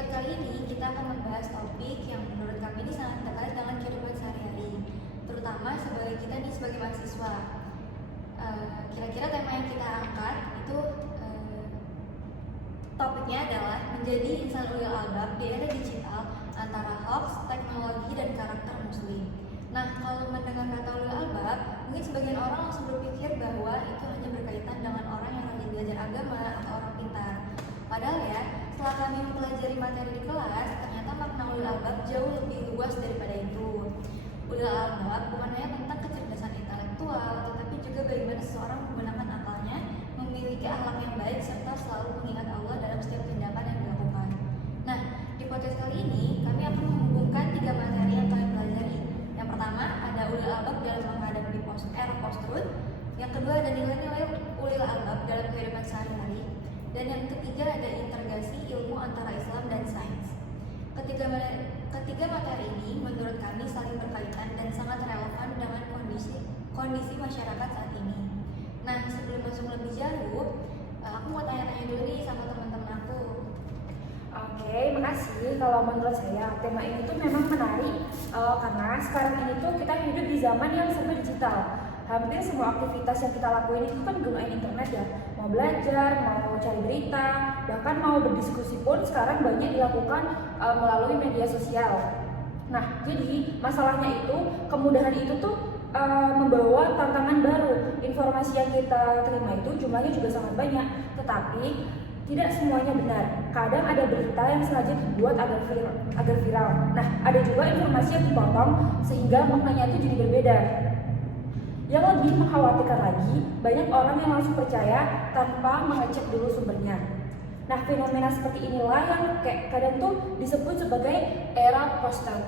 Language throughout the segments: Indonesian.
episode kali ini kita akan membahas topik yang menurut kami ini sangat terkait dengan kehidupan sehari-hari, terutama kita nih sebagai mahasiswa. Kira-kira tema yang kita angkat itu topiknya adalah menjadi insan ulil albab di era digital antara hoax, teknologi, dan karakter muslim. Nah, kalau mendengar kata ulil albab, mungkin sebagian orang langsung berpikir bahwa itu hanya berkaitan dengan orang yang rajin belajar agama atau orang pintar. Padahal ya, setelah kami mempelajari materi di kelas, ternyata makna ulil albab jauh lebih luas daripada itu. Ulil albab bukan hanya tentang kecerdasan intelektual, tetapi juga bagaimana seseorang menggunakan akalnya, memiliki akhlak yang baik, serta selalu mengingat Allah dalam setiap tindakan yang dilakukan. Nah, di podcast kali ini, kami akan menghubungkan 3 materi yang kami pelajari. Yang pertama, ada ulil albab dalam menghadapi era post-truth. Yang kedua, ada nilai-nilai ulil albab dalam kehidupan sehari-hari. Dan yang ketiga, ada integrasi ilmu antara Islam dan sains. Ketiga materi ini menurut kami saling berkaitan dan sangat relevan dengan kondisi masyarakat saat ini. Nah, sebelum masuk lebih jauh, aku mau tanya-tanya dulu nih sama teman-teman aku. Oke, makasih. Kalau menurut saya tema ini tuh memang menarik karena sekarang ini tuh kita hidup di zaman yang serba digital. Hampir semua aktivitas yang kita lakuin itu kan gunain internet ya. Mau belajar, mau cari berita, bahkan mau berdiskusi pun sekarang banyak dilakukan melalui media sosial. Nah, jadi masalahnya itu, kemudahan itu tuh membawa tantangan baru. Informasi yang kita terima itu jumlahnya juga sangat banyak, tetapi tidak semuanya benar. Kadang ada berita yang sengaja dibuat agar viral. Nah, ada juga informasi yang dipotong sehingga maknanya itu jadi berbeda. Yang lebih mengkhawatirkan lagi, banyak orang yang langsung percaya tanpa mengecek dulu sumbernya. Nah, fenomena seperti inilah yang kadang tuh disebut sebagai era post-truth.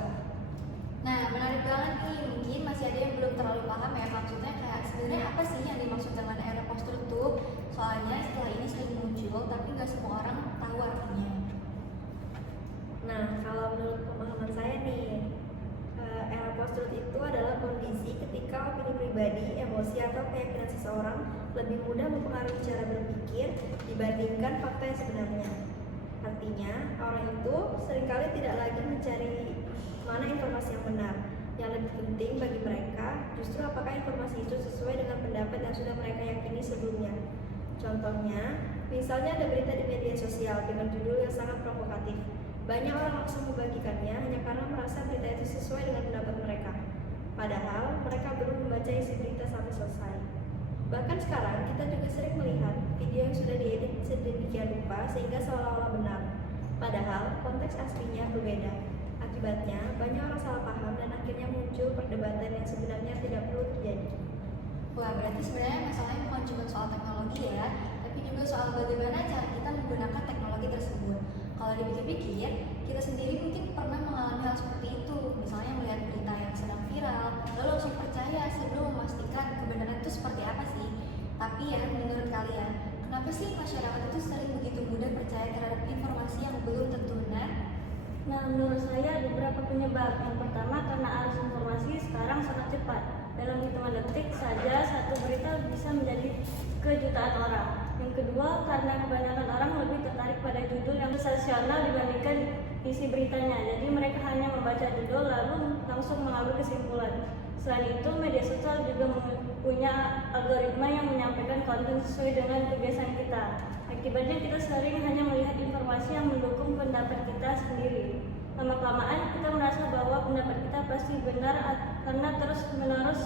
Nah, menarik banget nih. Mungkin masih ada yang belum terlalu paham ya maksudnya kayak sebenarnya apa sih yang dimaksud dengan era post-truth tuh? Soalnya setelah ini sering muncul, tapi nggak semua orang tahu artinya. Nah, kalau menurut pemahaman saya nih, era post-truth itu adalah kondisi ketika opini pribadi, emosi, atau keyakinan seseorang lebih mudah mempengaruhi cara berpikir dibandingkan fakta yang sebenarnya. Artinya, orang itu seringkali tidak lagi mencari mana informasi yang benar. Yang lebih penting bagi mereka justru apakah informasi itu sesuai dengan pendapat yang sudah mereka yakini sebelumnya. Contohnya, misalnya ada berita di media sosial dengan judul yang sangat provokatif. Banyak orang langsung membagikannya hanya karena merasa berita itu sesuai dengan pendapat mereka. Padahal mereka belum membaca isi berita sampai selesai. Bahkan sekarang kita juga sering melihat video yang sudah diedit sedemikian rupa sehingga seolah-olah benar. Padahal konteks aslinya berbeda. Akibatnya banyak orang salah paham dan akhirnya muncul perdebatan yang sebenarnya tidak perlu terjadi. Wah, berarti sebenarnya masalahnya bukan cuma soal teknologi ya, tapi juga soal bagaimana cara kita menggunakan teknologi tersebut. Kalau dipikir-pikir, kita sendiri mungkin pernah mengalami hal seperti itu. Misalnya melihat berita yang sedang viral, lalu langsung percaya sebelum memastikan kebenaran itu seperti apa sih. Tapi ya, menurut kalian, kenapa sih masyarakat itu sering begitu mudah percaya terhadap informasi yang belum tentu benar? Nah, menurut saya ada beberapa penyebab. Yang pertama, karena arus informasi sekarang sangat cepat. Dalam hitungan detik saja, satu berita bisa menjadi ke jutaan orang. Yang kedua, karena kebanyakan orang lebih tertarik pada judul yang sensasional dibandingkan isi beritanya. Jadi mereka hanya membaca judul lalu langsung mengambil kesimpulan. Selain itu, media sosial juga punya algoritma yang menyampaikan konten sesuai dengan kebiasaan kita. Akibatnya kita sering hanya melihat informasi yang mendukung pendapat kita sendiri. Lama-kelamaan kita merasa bahwa pendapat kita pasti benar karena terus-menerus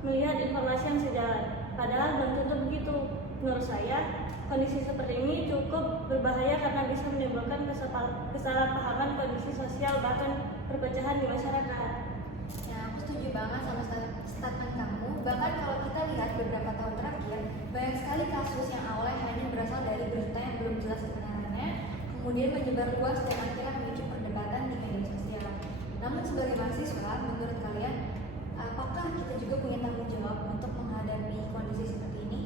melihat informasi yang sejalan. Padahal belum tentu begitu. Menurut saya, kondisi seperti ini cukup berbahaya karena bisa menimbulkan kesalahpahaman kondisi sosial bahkan perpecahan di masyarakat. Ya, aku setuju banget sama statement kamu. Bahkan kalau kita lihat beberapa tahun terakhir, banyak sekali kasus yang awalnya hanya berasal dari berita yang belum jelas kebenarannya, kemudian menyebar luas dan akhirnya memicu perdebatan di media sosial. Namun sebagai mahasiswa, menurut kalian, apakah kita juga punya tanggung jawab untuk menghadapi kondisi seperti ini?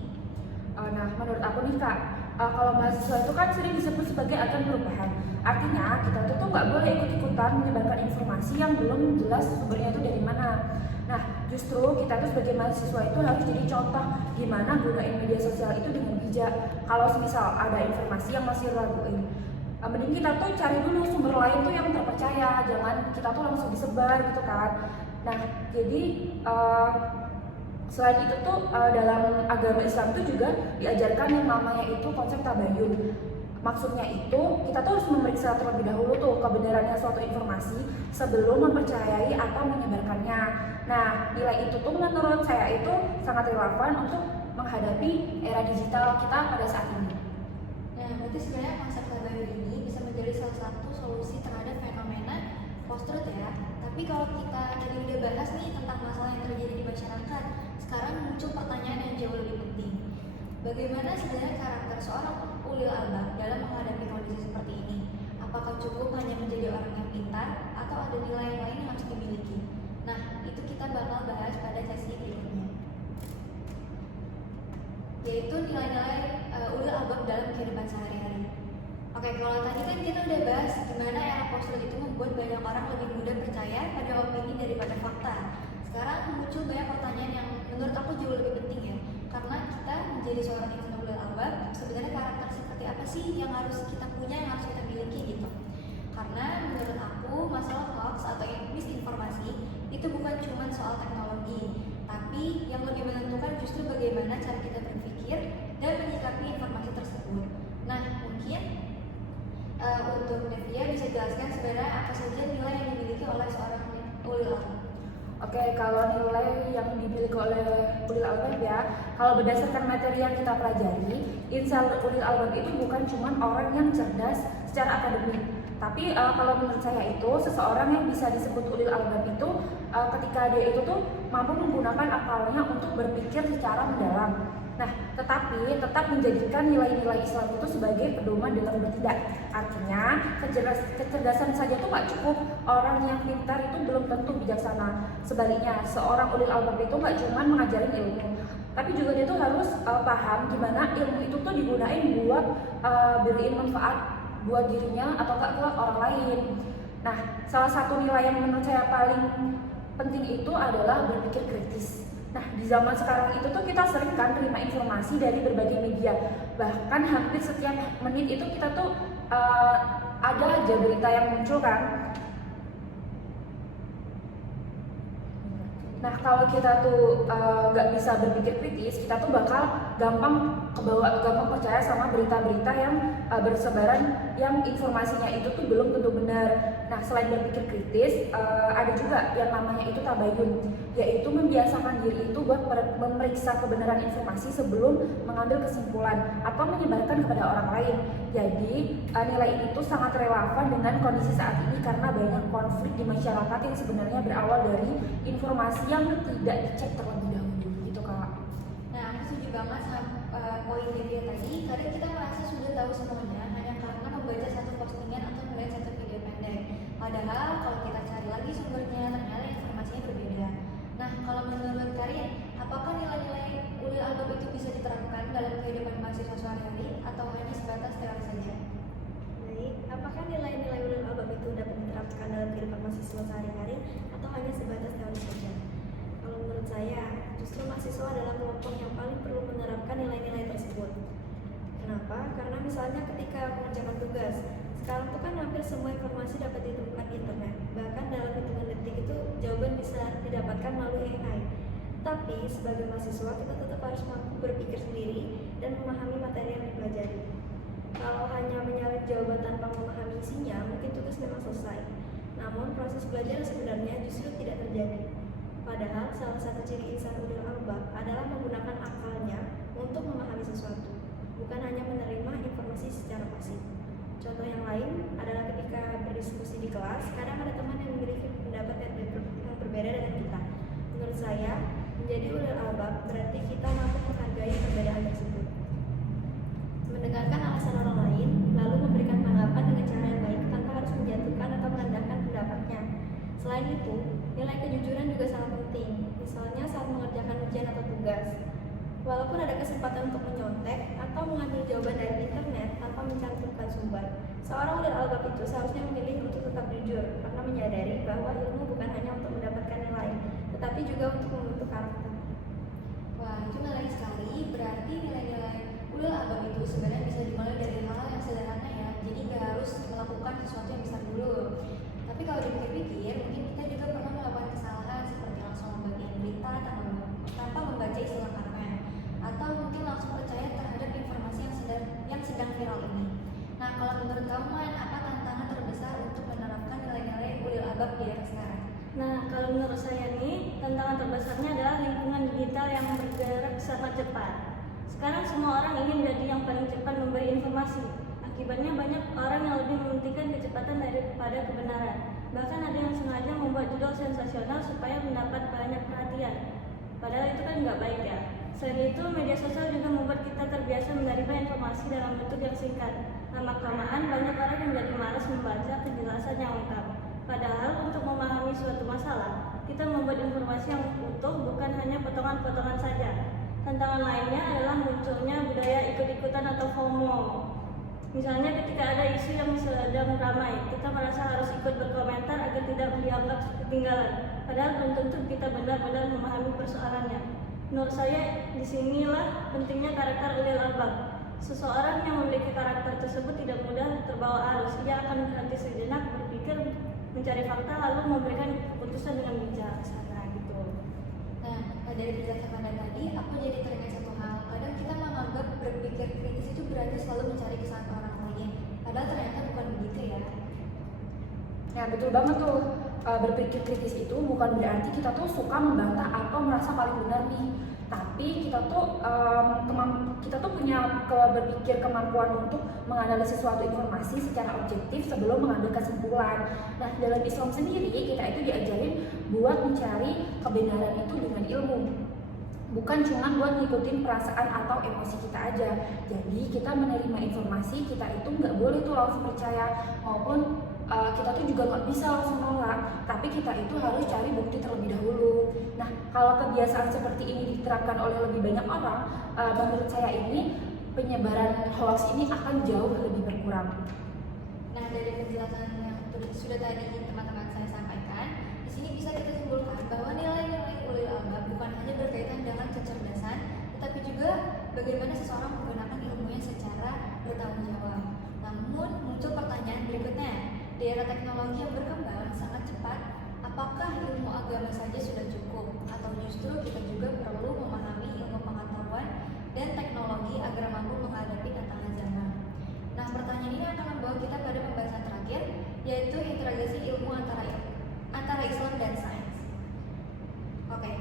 Nah, menurut aku nih Kak, kalau mahasiswa itu kan sering disebut sebagai agen perubahan. Artinya kita tuh nggak boleh ikut-ikutan menyebarkan informasi yang belum jelas sumbernya itu dari mana. Nah, justru kita tuh sebagai mahasiswa itu harus jadi contoh gimana gunain media sosial itu dengan bijak. Kalau misal ada informasi yang masih raguin, mending kita tuh cari dulu sumber lain tuh yang terpercaya, jangan kita tuh langsung disebar gitu kan. Nah, jadi selain itu tuh dalam agama Islam itu juga diajarkan yang namanya itu konsep tabayun. Maksudnya itu kita tuh harus memeriksa terlebih dahulu tuh kebenarannya suatu informasi sebelum mempercayai atau menyebarkannya. Nah, nilai itu tuh menurut saya itu sangat relevan untuk menghadapi era digital kita pada saat ini. Nah, berarti sebenarnya konsep tabayun ini bisa menjadi salah satu solusi terhadap fenomena post-truth ya. Tapi kalau kita tadi udah bahas nih tentang masalah yang terjadi di masyarakat, sekarang muncul pertanyaan yang jauh lebih penting. Bagaimana sebenarnya karakter seorang ulil albab dalam menghadapi kondisi seperti ini? Apakah cukup hanya menjadi orang yang pintar atau ada nilai yang lain yang harus dimiliki? Nah, itu kita bakal bahas pada sesi berikutnya, yaitu nilai-nilai ulil albab dalam kehidupan sehari-hari. Oke, kalau tadi kan kita udah bahas gimana era post-truth itu membuat banyak orang lebih mudah percaya pada opini daripada fakta. Sekarang muncul banyak pertanyaan yang menurut aku jauh lebih penting ya, karena kita menjadi seorang insan ulil albab, sebenarnya karakter seperti apa sih yang harus kita punya, yang harus kita miliki gitu. Karena menurut aku masalah hoax atau misinformasi itu bukan cuma soal teknologi, tapi yang lebih menentukan justru bagaimana cara kita berpikir dan menyikapi informasi tersebut. Nah, mungkin untuk Nevia bisa jelaskan sebenarnya apa saja nilai yang dimiliki oleh seorang ulil albab. Oke, kalau nilai yang dimiliki oleh ulil albab ya, kalau berdasarkan materi yang kita pelajari, insan ulil albab itu bukan cuma orang yang cerdas secara akademik. Tapi kalau menurut saya itu seseorang yang bisa disebut ulil albab itu ketika dia itu tuh mampu menggunakan akalnya untuk berpikir secara mendalam. Nah, tetapi tetap menjadikan nilai-nilai Islam itu sebagai pedoman dalam bertindak. Artinya, kecerdasan saja tuh nggak cukup. Orang yang pintar itu belum tentu bijaksana. Sebaliknya, seorang ulil albab itu nggak cuma mengajarin ilmu, tapi juga dia tuh harus paham gimana ilmu itu tuh digunain buat beriin manfaat buat dirinya atau enggak ke orang lain. Nah, salah satu nilai yang menurut saya paling penting itu adalah berpikir kritis. Nah, di zaman sekarang itu tuh kita sering kan terima informasi dari berbagai media. Bahkan hampir setiap menit itu kita tuh ada aja berita yang muncul kan. Nah, kalau kita tuh nggak bisa berpikir kritis, kita tuh bakal gampang percaya sama berita-berita yang bersebaran yang informasinya itu tuh belum tentu benar. Nah, selain berpikir kritis, ada juga yang namanya itu tabayun, yaitu membiasakan diri itu buat memeriksa kebenaran informasi sebelum mengambil kesimpulan atau menyebarkan kepada orang lain. Jadi, nilai ini tuh sangat relevan dengan kondisi saat ini karena banyak konflik di masyarakat yang sebenarnya berawal dari informasi yang tidak dicek terlebih dahulu, gitu Kak. Nah, aku setuju banget sama poin Livia tadi. Kadang kita merasa sudah tahu semuanya hanya karena membaca satu postingan atau melihat satu video pendek. Padahal kalau kita cari lagi sumbernya, ternyata informasinya berbeda. Nah, kalau menurut kalian, apakah nilai-nilai ulil albab itu bisa diterapkan dalam kehidupan mahasiswa sehari-hari atau hanya sebatas teori saja? Baik, apakah nilai-nilai ulil albab itu dapat diterapkan dalam kehidupan mahasiswa sehari-hari atau hanya sebatas teori saja? Kalau menurut saya, justru mahasiswa adalah kelompok yang paling perlu menerapkan nilai-nilai tersebut. Kenapa? Karena misalnya ketika mengerjakan tugas, sekarang tuh kan hampir semua informasi dapat ditemukan di internet. Bahkan dalam hitungan detik itu jawaban bisa didapatkan melalui AI. Tapi sebagai mahasiswa kita tetap harus mampu berpikir sendiri dan memahami materi yang dipelajari. Kalau hanya menyalin jawaban tanpa memahami isinya, mungkin tugas memang selesai. Namun proses belajar sebenarnya justru tidak terjadi. Padahal salah satu ciri insan ulil albab adalah menggunakan akalnya untuk memahami sesuatu, bukan hanya menerima informasi secara pasif. Contoh yang lain adalah ketika berdiskusi di kelas, kadang ada teman yang memiliki pendapat yang berbeda dengan kita. Menurut saya, menjadi ulil albab berarti kita mampu menghargai perbedaan tersebut, mendengarkan alasan orang lain, lalu memberikan tanggapan dengan cara yang baik tanpa harus menjatuhkan atau merendahkan pendapatnya. Selain itu, nilai kejujuran juga sangat penting, misalnya saat mengerjakan ujian atau tugas. Walaupun ada kesempatan untuk menyontek atau mengambil jawaban dari internet tanpa mencantumkan sumber, seorang ulil albab itu seharusnya memilih untuk tetap jujur karena menyadari bahwa ilmu bukan hanya untuk mendapatkan nilai, tetapi juga untuk membentuk karakter. Wah, itu menarik sekali. Berarti nilai-nilai ulil albab itu sebenarnya bisa dimulai dari hal-hal yang sederhana ya. Jadi nggak harus menurut kamu Man, apa tantangan terbesar untuk menerapkan nilai-nilai ulil albab di era sekarang? Nah, kalau menurut saya nih, tantangan terbesarnya adalah lingkungan digital yang bergerak sangat cepat. Sekarang semua orang ingin menjadi yang paling cepat memberi informasi. Akibatnya banyak orang yang lebih mementingkan kecepatan daripada kebenaran. Bahkan ada yang sengaja membuat judul sensasional supaya mendapat banyak perhatian. Padahal itu kan nggak baik ya. Selain itu, media sosial juga membuat kita terbiasa menerima informasi dalam bentuk yang singkat. Lama-kelamaan banyak orang yang menjadi malas membaca penjelasan yang lengkap. Padahal untuk memahami suatu masalah, kita membuat informasi yang utuh, bukan hanya potongan-potongan saja. Tantangan lainnya adalah munculnya budaya ikut-ikutan atau FOMO. Misalnya ketika ada isu yang sedang ramai, kita merasa harus ikut berkomentar agar tidak dianggap ketinggalan. Padahal belum tentu kita benar-benar memahami persoalannya. Menurut saya, disinilah pentingnya karakter ulil albab. Seseorang yang memiliki karakter tersebut tidak mudah terbawa arus. Ia akan berhenti sejenak, berpikir, mencari fakta, lalu memberikan keputusan dengan bijaksana gitu. Nah, dari penjelasan Anda tadi, aku jadi teringat satu hal. Kadang kita menganggap berpikir kritis itu berarti selalu mencari kesalahan orang lain. Padahal ternyata bukan begitu ya. Ya betul banget tuh. Berpikir kritis itu bukan berarti kita tuh suka membantah atau merasa paling benar nih. Tapi kita tuh punya berpikir kemampuan untuk menganalisis suatu informasi secara objektif sebelum mengambil kesimpulan. Nah, dalam Islam sendiri kita itu diajarin buat mencari kebenaran itu dengan ilmu. Bukan cuma buat ngikutin perasaan atau emosi kita aja. Jadi kita menerima informasi, kita itu nggak boleh tuh langsung percaya, maupun kita tuh juga nggak bisa langsung nolak. Tapi kita itu harus cari bukti terlebih dahulu. Nah, kalau kebiasaan seperti ini diterapkan oleh lebih banyak orang, menurut saya ini penyebaran hoax ini akan jauh lebih berkurang. Nah, dari penjelasan yang sudah tadi teman-teman saya sampaikan, di sini bisa kita simpulkan bahwa nilai-nilai ulil albab bukan hanya berkaitan dengan kecerdasan, tetapi juga bagaimana seseorang menggunakan ilmunya secara bertanggung jawab. Namun, muncul pertanyaan berikutnya. Di era teknologi yang berkembang sangat cepat, apakah ilmu agama saja sudah cukup? Atau justru kita juga perlu memahami ilmu pengetahuan dan teknologi agar mampu menghadapi tantangan zaman? Nah, pertanyaan ini akan membawa kita pada pembahasan terakhir, yaitu integrasi ilmu antara Islam dan sains. Oke,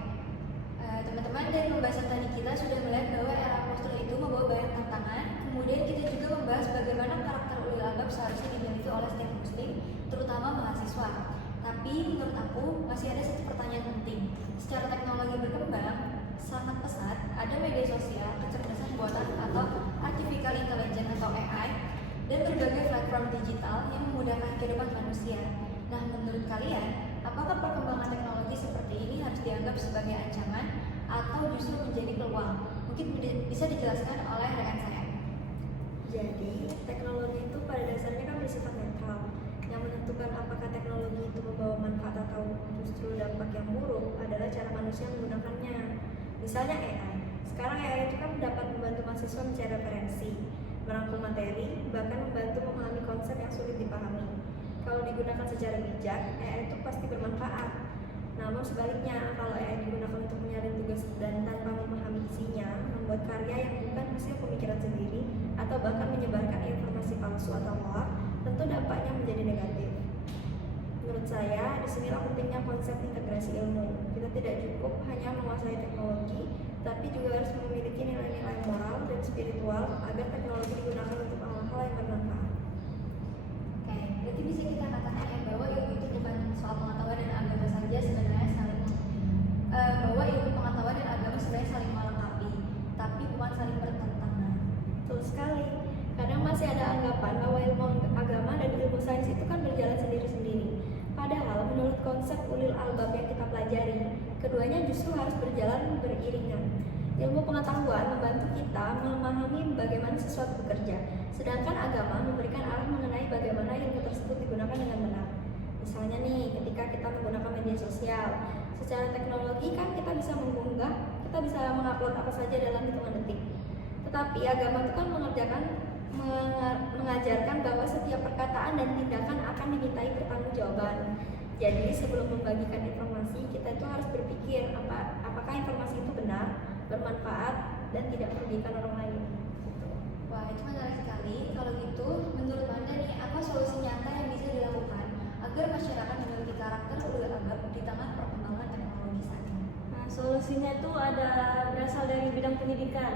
teman-teman, dari pembahasan tadi kita sudah melihat bahwa era post itu membawa banyak tantangan. Kemudian kita juga membahas bagaimana karakter ulil albab seharusnya dimiliki oleh setiap muslim, terutama mahasiswa. Tapi menurut aku masih ada satu pertanyaan penting. Secara teknologi berkembang sangat pesat, ada media sosial, kecerdasan buatan atau artificial intelligence atau AI, dan berbagai platform digital yang memudahkan kehidupan manusia. Nah, menurut kalian, apakah perkembangan teknologi seperti ini harus dianggap sebagai ancaman atau justru menjadi peluang? Mungkin bisa dijelaskan oleh rekan saya. Jadi, teknologi itu pada dasarnya kan bersifat netral. Yang menentukan apakah teknologi itu membawa manfaat atau justru dampak yang buruk adalah cara manusia menggunakannya. Misalnya AI. Sekarang AI itu kan dapat membantu mahasiswa mencari referensi, merangkum materi, bahkan membantu memahami konsep yang sulit dipahami. Kalau digunakan secara bijak, AI itu pasti bermanfaat. Namun sebaliknya, kalau AI digunakan untuk menyalin tugas dan tanpa memahami isinya, membuat karya yang bukan hasil pemikiran sendiri, atau bahkan menyebarkan informasi palsu atau hoax, tentu dampaknya menjadi negatif. Menurut saya, disinilah pentingnya konsep integrasi ilmu. Kita tidak cukup hanya menguasai teknologi, tapi juga harus memiliki nilai-nilai moral dan spiritual agar teknologi digunakan untuk hal-hal yang bermanfaat. Oke, berarti bisa kita katakan ya bahwa ilmu itu bukan soal pengetahuan dan agama saja sebenarnya bahwa ilmu pengetahuan dan agama sebenarnya saling melengkapi, tapi bukan saling bertentangan. Betul sekali. Kadang masih ada anggapan bahwa ilmu agama dan ilmu sains itu kan berjalan sendiri-sendiri. Padahal menurut konsep ulil albab yang kita pelajari, keduanya justru harus berjalan beriringan. Ilmu pengetahuan membantu kita memahami bagaimana sesuatu bekerja, sedangkan agama memberikan arah mengenai bagaimana ilmu tersebut digunakan dengan benar. Misalnya nih, ketika kita menggunakan media sosial, secara teknologi kan kita bisa mengunggah, kita bisa mengupload apa saja dalam hitungan detik. Tetapi agama itu kan mengajarkan bahwa setiap perkataan dan tindakan akan dimintai pertanggungjawaban. Jadi sebelum membagikan informasi, kita itu harus berpikir apakah informasi itu benar, bermanfaat, dan tidak merugikan orang lain. Wah, itu menarik sekali. Kalau gitu, menurut Anda nih itu ada berasal dari bidang pendidikan.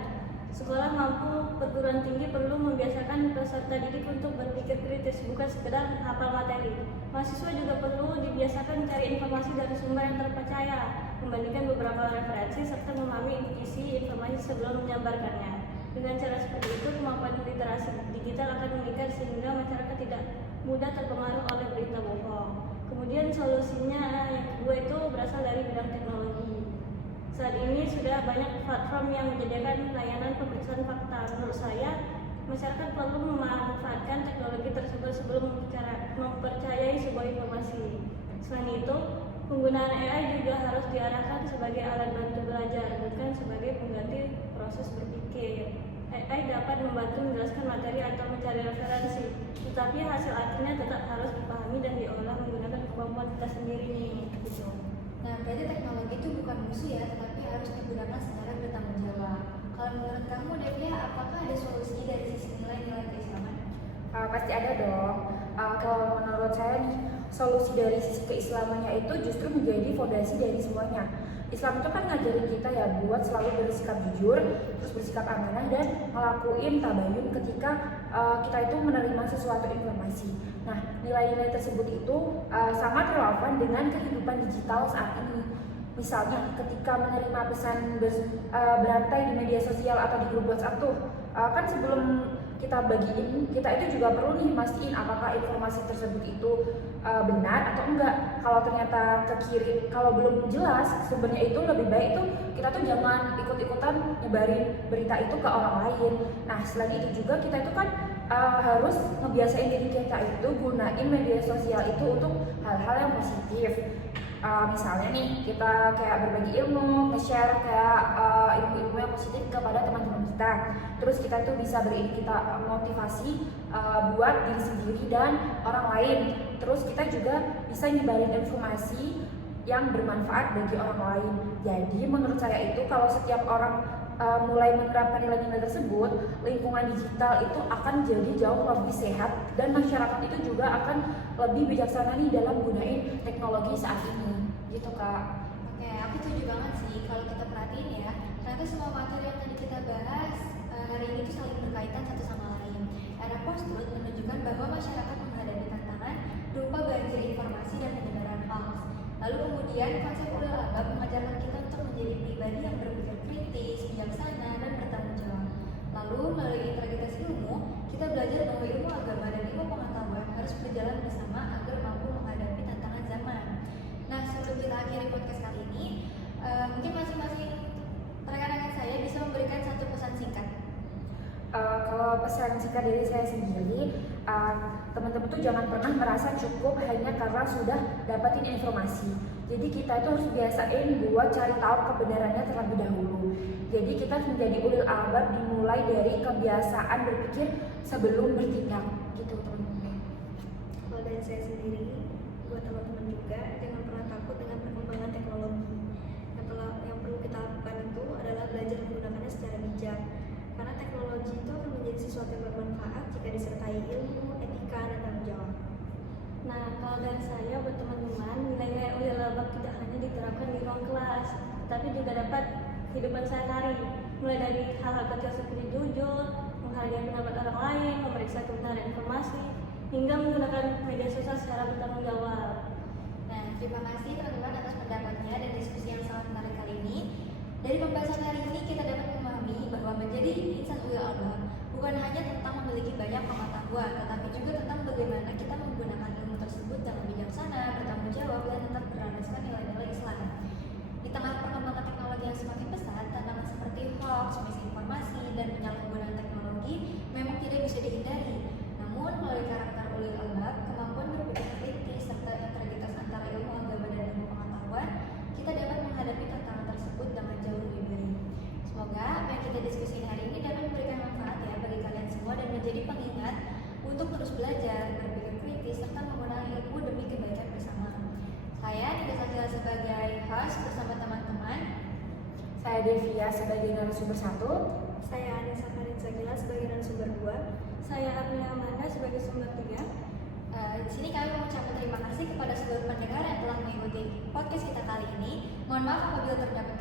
Sekolah mampu perguruan tinggi perlu membiasakan peserta didik untuk berpikir kritis, bukan sekedar hafal materi. Mahasiswa juga perlu dibiasakan mencari informasi dari sumber yang terpercaya, membandingkan beberapa referensi, serta memahami isi informasi sebelum menyebarkannya. Dengan cara seperti itu, kemampuan literasi digital akan meningkat sehingga masyarakat tidak mudah terpengaruh oleh berita bohong. Kemudian solusinya yang kedua itu berasal dari bidang teknologi. Saat ini sudah banyak platform yang menyediakan layanan pemeriksaan fakta. Menurut saya, masyarakat perlu memanfaatkan teknologi tersebut sebelum mempercayai sebuah informasi. Selain itu, penggunaan AI juga harus diarahkan sebagai alat bantu belajar, bukan sebagai pengganti proses berpikir. AI dapat membantu menjelaskan materi atau mencari referensi, tetapi hasil akhirnya tetap harus dipahami dan diolah menggunakan kemampuan kita sendiri nih. Gitu. Nah, berarti teknologi itu bukan musuh ya, tetapi harus digunakan secara bertanggung jawab. Kalau menurut kamu, Devia, apakah ada solusi dari sisi nilai-nilai keislaman? Pasti ada dong. Kalau menurut saya nih, solusi dari sisi keislamannya itu justru menjadi fondasi dari semuanya. Islam itu kan ngajarin kita ya buat selalu bersikap jujur, terus bersikap amanah dan ngelakuin tabayun ketika kita itu menerima sesuatu informasi. Nah, nilai-nilai tersebut itu sangat relevan dengan kehidupan digital saat ini. Misalnya ketika menerima pesan berantai di media sosial atau di grup WhatsApp tuh, kan sebelum kita bagiin, kita itu juga perlu nih mastiin apakah informasi tersebut itu benar atau enggak. Kalau ternyata kekirim, kalau belum jelas sumbernya itu, lebih baik tuh kita tuh jangan ikut-ikutan nyebarin berita itu ke orang lain. Nah, selain itu juga kita itu kan harus ngebiasain diri kita itu gunain media sosial itu untuk hal-hal yang positif. Misalnya nih, kita kayak berbagi ilmu, nge-share kayak ilmu-ilmu yang positif kepada teman-teman kita. Terus kita tuh bisa kita motivasi buat diri sendiri dan orang lain. Terus kita juga bisa nyebarin informasi yang bermanfaat bagi orang lain. Jadi menurut saya itu kalau setiap orang mulai menerapkan nilai-nilai tersebut, lingkungan digital itu akan jadi jauh lebih sehat dan masyarakat itu juga akan lebih bijaksana nih dalam gunain teknologi saat ini, gitu Kak. Oke, aku setuju banget sih. Kalau kita perhatiin ya, ternyata semua materi yang tadi kita bahas hari ini itu saling berkaitan satu sama lain. Era post-truth menunjukkan bahwa masyarakat menghadapi tantangan berupa banjir informasi dan penyebaran hoax. Lalu kemudian konsep ulil albab mengajarkan kita untuk menjadi pribadi yang berpikir kritis, bijaksana, dan bertanggung jawab. Lalu melalui integritas ilmu, kita belajar bahwa ilmu agama dan ilmu pengetahuan harus berjalan bersama agar mampu menghadapi tantangan zaman. Nah, sebelum kita akhiri podcast kali ini, mungkin masing-masing rekan-rekan saya bisa memberikan satu pesan singkat. Kalau pesan singkat dari saya sendiri, teman-teman tuh jangan pernah merasa cukup hanya karena sudah dapatin informasi. Jadi kita itu harus biasain buat cari tahu kebenarannya terlebih dahulu. Jadi kita harus menjadi ulil albab dimulai dari kebiasaan berpikir sebelum bertindak, gitu teman-teman. Kalau dari saya sendiri, buat teman-teman juga jangan pernah takut dengan perkembangan teknologi. Yang perlu kita lakukan itu adalah belajar menggunakannya secara bijak. Karena teknologi itu akan menjadi sesuatu yang bermanfaat jika disertai ilmu, etika, dan tanggung jawab. Nah, kalau dari saya buat teman-teman, nilai-nilai ulil albab tidak hanya diterapkan di ruang kelas, tapi juga dapat kehidupan sehari-hari. Mulai dari hal-hal kecil seperti jujur, menghargai pendapat orang lain, memeriksa kebenaran informasi, hingga menggunakan media sosial secara bertanggung jawab. Nah, terima kasih teman-teman atas pendapatnya dan diskusi yang sangat menarik kali ini. Dari pembahasan hari ini kita dapat memahami bahwa menjadi insan ulil albab bukan hanya tentang memiliki banyak pengetahuan, tetapi juga tentang bagaimana kita menggunakan ilmu tersebut dengan bijaksana, bertanggung jawab, dan tetap berlandaskan nilai-nilai Islam. Di tengah perkembangan teknologi yang semakin pesat, tantangan seperti hoax, misinformasi, dan penyalahgunaan teknologi memang tidak bisa dihindari. Namun, melalui karakter ulil albab, kemampuan berpikir kritis, serta integritas antara ilmu agama dan ilmu pengetahuan, kita dapat menghadapi tantangan tersebut dengan jauh lebih baik. Semoga apa yang kita diskusikan hari ini dapat memberikan manfaat ya bagi kalian semua dan menjadi pengingat untuk terus belajar, berpikir kritis, serta menggunakan ilmu demi kebaikan bersama. Saya Nika Sakila sebagai host bersama teman-teman. Saya Devia sebagai narasumber 1. Saya Anissa Karin Sakila sebagai narasumber 2. Saya Agnia Amanda sebagai sumber 3. Di sini kami mengucapkan terima kasih kepada seluruh pendengar yang telah mengikuti podcast kita kali ini. Mohon maaf apabila terdapat